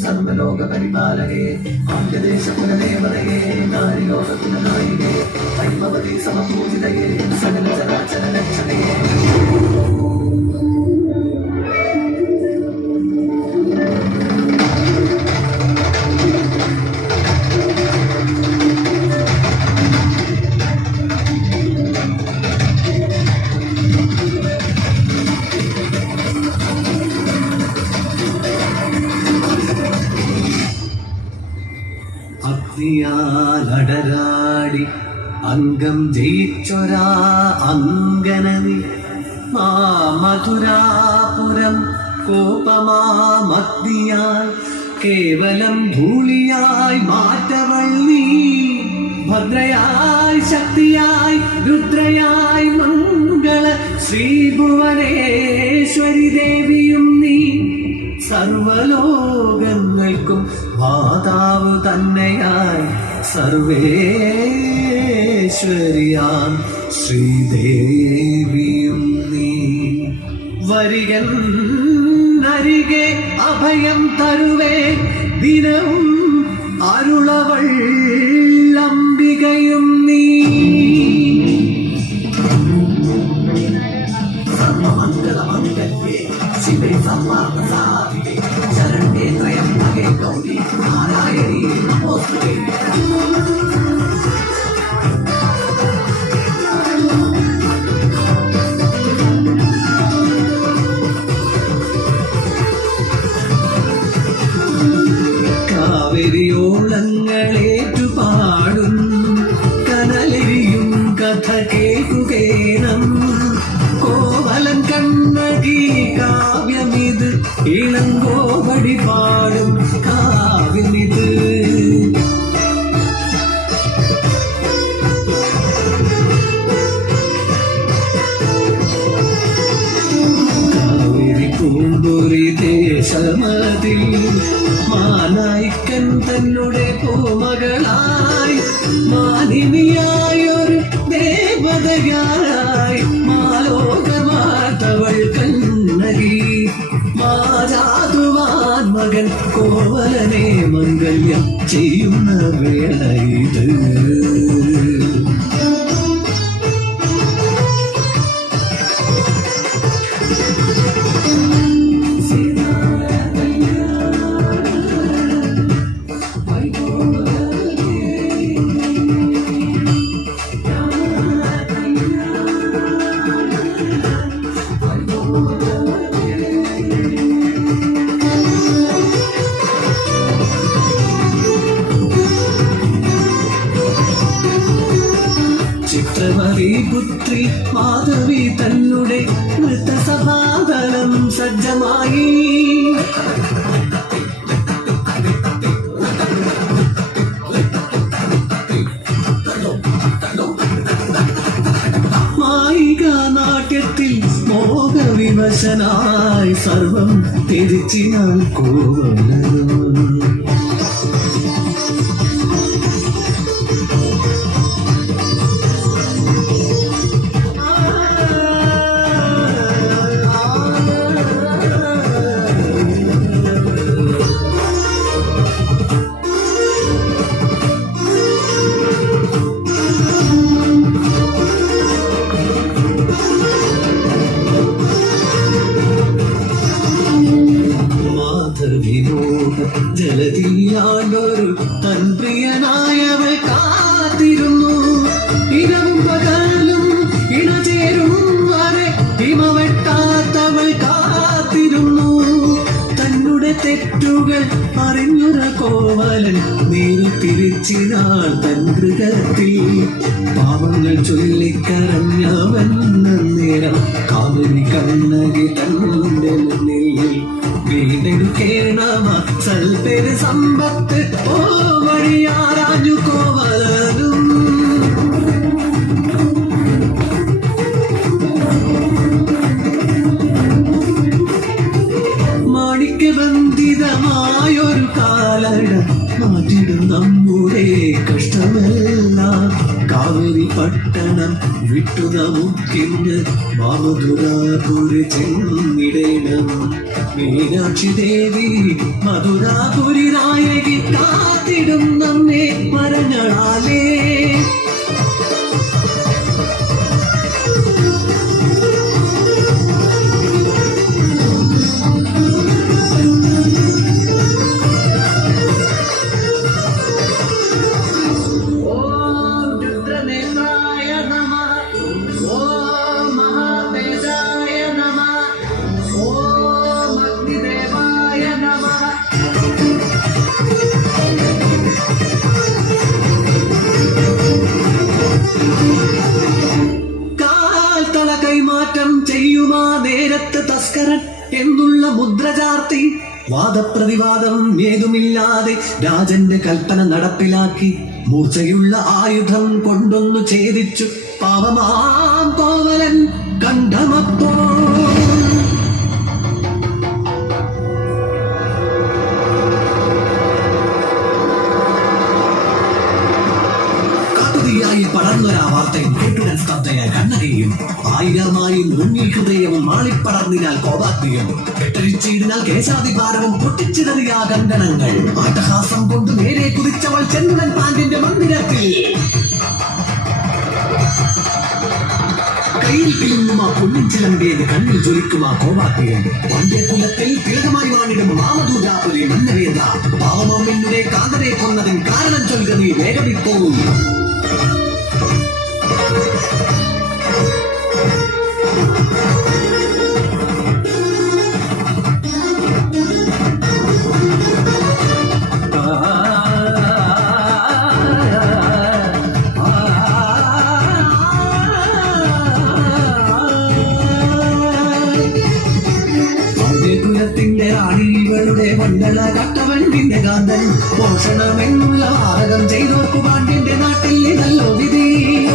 സർവലോക പരിപാലകേ ആദ്യദേശ കുലദേവതയെ നാരിലോക കുലനായികേ ഹൈമവതി സമപൂജിതയെ സകല ചരാചര ലക്ഷണയെ അടരാടി അംഗം ജയിച്ചൊരാ അങ്കനനി ആ മധുരാപുരം കോപമാമഗ്നിയായി കേവലം ധൂളിയായി മാറ്റവൾ നീ ഭദ്രയായി ശക്തിയായി രുദ്രയായി മംഗള ശ്രീഭുവനേശ്വരി ദേവിയും നീ സർവലോകങ്ങൾക്കും മാതാവ് തന്നെയായി സർവേശ്വരിയാൻ ശ്രീദേവിയും നീ വരികൻ അരികെ അഭയം തരുവേ ദിനവും അരുളവൾ അംബികയും നീ സർവമംഗളമംഗല്യേ ശിവേ സർവാർത്ഥസാധികേ ശരണ്യേ ത്രയംബകേ ഗൗരി നാരായണീ നമോസ്തുതേ കാവേരിയോളങ്ങളേറ്റുപാടും കനലെരിയും കഥ കേൾക്കുകേണം കോവലം കണ്ണകി കാവ്യമിത് ഇളങ്കോവടി പാടും കാവ്യമിത് കാവേരി പൂമ്പൊരി ദേശമതിൽ മാനായിക്കൻ തന്നെ പൂമകളായി മാലിനിയായൊരു ദേവതയായി മാലോകമാതവൾ കണ്ണകി മാതാതുവാൻ മകൻ കോവലനെ മംഗല്യം ചെയ്യുന്ന വേള ഇത് ചിത്രമറി പുത്രി മാധവി തന്നെ നൃത്തസഭാതലം സജ്ജമായി മായിക നാട്യത്തിൽ മോഹവിവശനായി സർവം തിരിച്ചിനാൻ കോവലനും ജലതിയാണ്ടൊരു തൻ പ്രിയനായവൾ കാത്തിരുന്നു ഇരവും പകലും ഇണചേരും വരെ ഹിമവെട്ടാത്തവൾ കാത്തിരുന്നു തന്നെ തെറ്റുകൾ അറിഞ്ഞൊര കോവലൻ നേരി തിരിച്ചിനാൾ തൻ ഗൃഹത്തിൽ പാവങ്ങൾ ചൊല്ലിക്കരഞ്ഞവൻ നേരം കാവലി കണ്ണകി തന്റെ മുന്നിൽ വീടെടുക്കേണമ സൽപേര് സമ്പത്ത് ഓ വഴിയാരാഞ്ഞു കോവലനും പട്ടണം വിട്ടു നമുക്കിന്ന് മധുരാപുരി ചെന്നിടണം. മീനാക്ഷി ദേവി മധുരാപുരി നായകി കാത്തിടും നമ്മെ മരങ്ങളാലേ. കൈമാറ്റം ചെയ്യുമാ നേരത്ത് തസ്കരൻ എന്നുള്ള മുദ്ര ചാർത്തി വാദപ്രതിവാദം ഏതുമില്ലാതെ രാജന്റെ കൽപ്പന നടപ്പിലാക്കി മൂർച്ചയുള്ള ആയുധം കൊണ്ടൊന്നു ഛേദിച്ചു പാവമാം കോവലൻ കണ്ഠമപ്പോ. ായി പടർന്നൊരാ വാർത്തയും കേട്ടുടൻ സ്തബ്ധയായി കണ്ണകയും ആയിരമായി മുന്നിൽ ഹൃദയവും മാളിപ്പടർന്നിനാൽ കോപാഗ്നിയും കെട്ടഴിച്ചിടിനാൽ കേശാതിഭാരവും പൊട്ടിച്ചിടറിയാ കങ്കണങ്ങൾ. ആട്ടഹാസം കൊണ്ട് നേരെ കുതിച്ചവൾ ചെന്നുടൻ പാൻറിന്റെ മന്ദിരത്തിൽ. കയ്യിൽ കിളുങ്ങുമാ പൊന്നിൻ ചിലമ്പേത് കണ്ണിൽ ജ്വലിക്കുമാ കോപാഗ്നിയും വന്ദേ കുലത്തിൽ തിലകമായി വാണിടും മാമധൂരാപുരി മന്നവേദ. പാവമാം എന്നുടെ കാന്തരെ കൊന്നതിൻ കാരണം ചൊൽക നീ വേഗമിപ്പോൾ. കുലത്തിന്റെ റാണി ഇവളുടെ മണ്ഡല കട്ടവണ്ടിന്റെ കാന്തൻ പോഷണമെന്നുള്ള വാതകം ചെയ്തോർക്കു പാണ്ഡ്യന്റെ നാട്ടിൽ നല്ലോ വിധി.